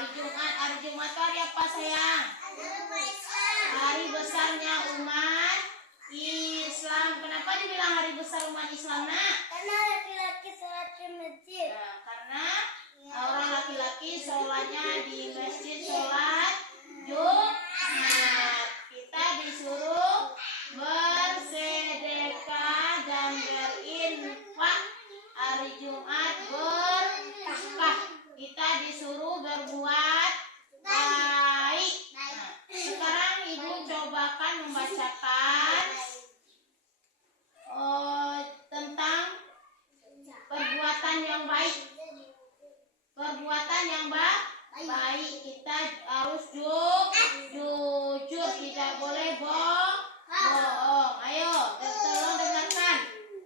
Hari Jumat itu hari apa sayang? Hari besarnya umat Islam. Kenapa dibilang hari besar umat Islam, nak? Karena laki-laki sholat di masjid. Nah, karena orang laki-laki sholatnya di masjid, sholat Jumat. Kita disuruh bersedekah dan berinfak. Hari Jumat berkah. Kita disuruh berbuat baik. Nah, sekarang ibu cobakan membacakan tentang perbuatan yang baik. Perbuatan yang baik, kita harus jujur, tidak boleh bohong. Ayo, tolong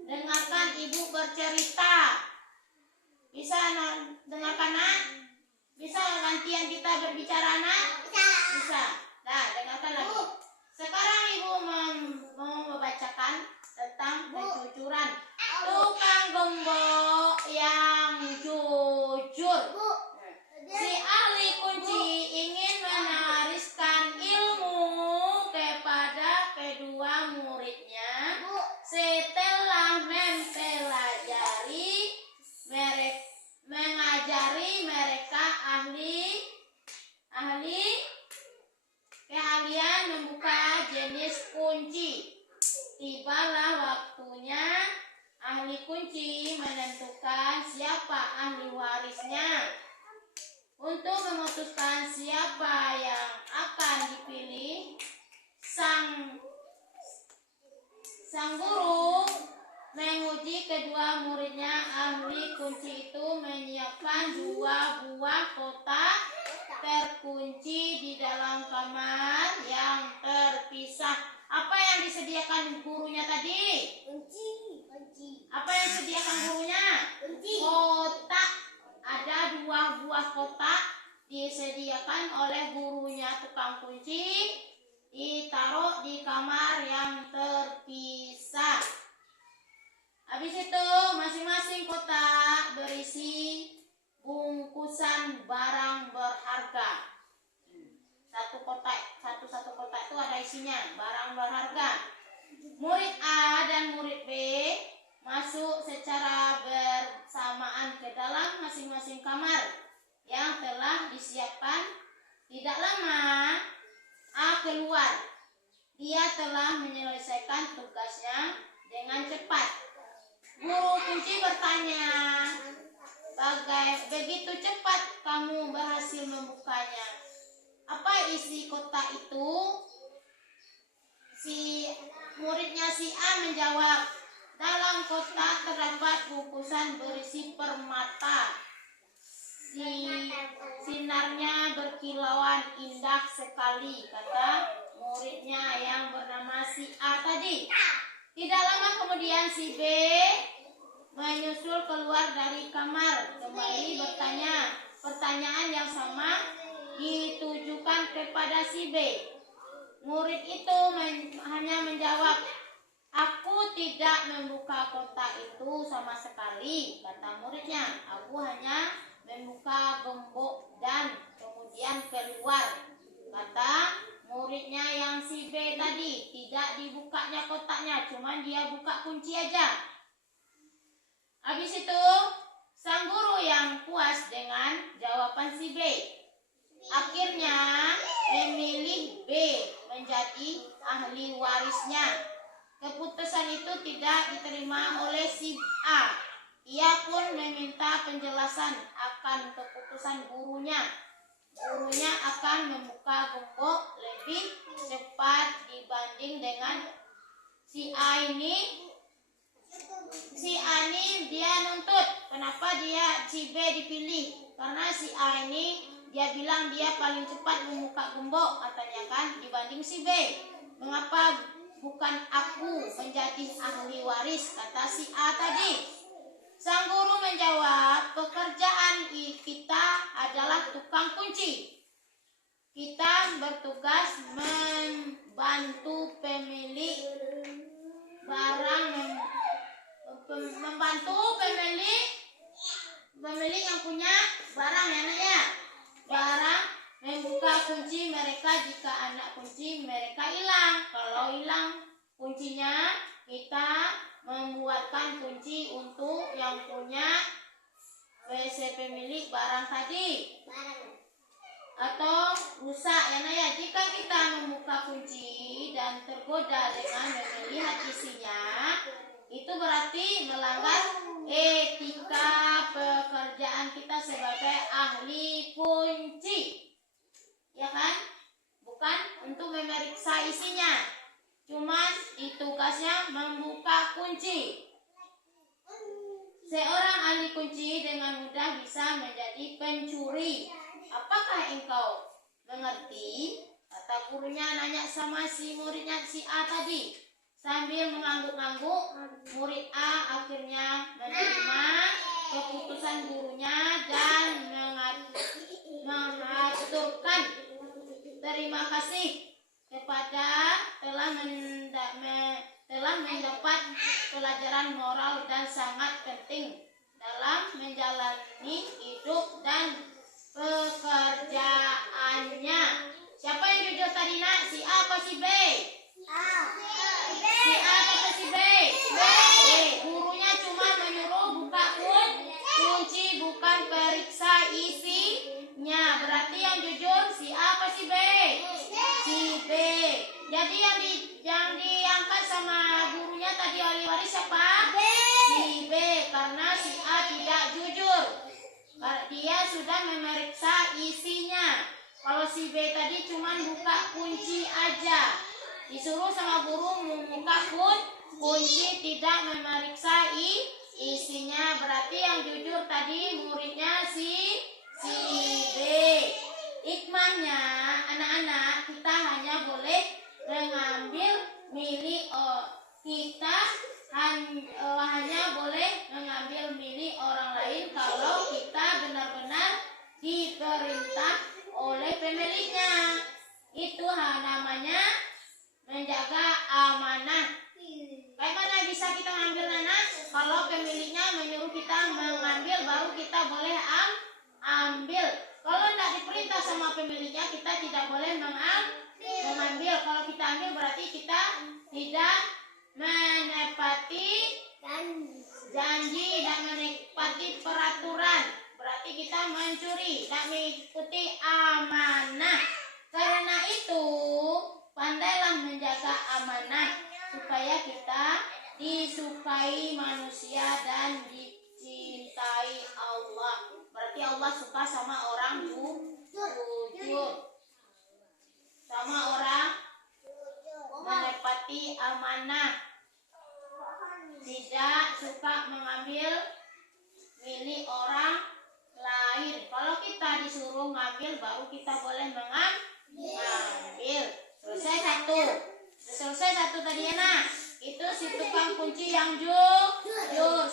dengarkan ibu bercerita. Bisa dengarkan, nak? Bisa gantian kita berbicara, nak? Bisa. Nah, dengarkan lagi. Sekarang ibu mau membacakan tentang kejujuran. Tukang gembok yang jujur. Si ahli kunci ingin menariskan ilmu kepada kedua muridnya. Setelah mengajari mereka ahli keahlian membuka jenis kunci. Tibalah waktunya ahli kunci menentukan siapa ahli warisnya. Untuk memutuskan siapa yang akan dipilih, sang guru menguji kedua muridnya. Ahli kunci itu menyiapkan 2 buah kotak terkunci di dalam kamar yang terpisah. Apa yang disediakan gurunya tadi? Kunci. Apa yang disediakan gurunya? Kotak. Ada 2 buah kotak disediakan oleh gurunya tukang kunci, ditaruh di kamar yang terpisah. Habis itu masing-masing kotak berisi bungkusan barang berharga. Satu kotak itu ada isinya barang berharga. Murid A dan murid B masuk secara bersamaan ke dalam masing-masing kamar yang telah disiapkan. Tidak lama A keluar. Dia telah menyelesaikan tugasnya dengan cepat. Guru kunci bertanya, begitu cepat kamu berhasil membukanya? Apa isi kotak itu? Muridnya si A menjawab, dalam kotak terdapat bungkusan berisi permata. Sinarnya berkilauan indah sekali, kata muridnya yang bernama si A tadi. Tidak lama kemudian si B menyusul keluar dari kamar, kembali bertanya. Pertanyaan yang sama ditujukan kepada si B. Murid itu hanya menjawab, aku tidak membuka kotak itu sama sekali, kata muridnya. Aku hanya membuka gembok dan kemudian keluar, kata muridnya yang si B tadi. Tidak dibukanya kotaknya, cuma dia buka kunci aja. Habis itu sang guru yang puas dengan jawaban si B akhirnya memilih B menjadi ahli warisnya. Keputusan itu tidak diterima oleh si A. Ia pun meminta penjelasan akan keputusan gurunya. Gurunya akan membuka gembok lebih cepat dibanding dengan si A ini. Si A ini dia nuntut kenapa si B dipilih. Karena si A ini dia bilang dia paling cepat membuka gembok, katanya kan, dibanding si B. Mengapa bukan aku menjadi ahli waris, kata si A tadi. Sang guru menjawab, pekerjaan kita adalah tukang kunci. Kita bertugas membantu pemilik barang, membantu pemilik yang punya barang, ya nak ya. Barang kunci mereka jika anak kunci mereka hilang. Kalau hilang kuncinya, kita membuatkan kunci untuk yang punya WC pemilik barang tadi. Atau rusak ya Nak ya. Jika kita membuka kunci dan tergoda dengan melihat isinya, itu berarti melanggar etika pekerjaan kita sebagai ahli kunci. Ya kan? Bukan untuk memeriksa isinya. Cuman tugasnya membuka kunci. Seorang ahli kunci dengan mudah bisa menjadi pencuri. Apakah engkau mengerti? Kata gurunya nanya sama si muridnya si A tadi. Sambil mengangguk-angguk, murid A akhirnya menerima keputusan gurunya dan mengaturkan terima kasih kepada telah mendapat pelajaran moral dan sangat penting dalam menjalani hidup dan pekerjaannya. Siapa yang jujur tadi Nak? Si A apa si B? Si A atau si B? B. Gurunya cuma menyuruh buka kunci, bukan periksa isinya. Berarti yang jujur si A apa si B? Si B. Jadi yang diangkat sama gurunya tadi ahli waris siapa? Si B. Karena si A tidak jujur. Dia sudah memeriksa isinya. Kalau si B tadi cuma buka kunci aja. Disuruh sama guru membuka kunci, tidak memeriksa isinya. Berarti yang jujur tadi muridnya si B. Hikmahnya anak-anak, kita hanya boleh mengambil milik kita hanya boleh mengambil milik orang lain kalau kita benar-benar diperintah oleh pemiliknya. Itu namanya menjaga amanah. Bagaimana bisa kita mengambil anak? Kalau pemiliknya menyuruh kita mengambil, baru kita boleh ambil. Kalau tidak diperintah sama pemiliknya, kita tidak boleh mengambil. Kalau kita ambil berarti kita tidak menepati janji dan menepati peraturan. Berarti kita mencuri, tidak mengikuti amanah. Karena itu, pandailah menjaga amanah supaya kita disukai manusia dan dicintai Allah. Berarti Allah suka sama orang jujur, sama orang menepati amanah, tidak suka mengambil milik orang lain. Kalau kita disuruh ngambil, baru kita boleh mengambil. Selesai satu tadi ya Nak. Itu si tukang kunci yang jujur.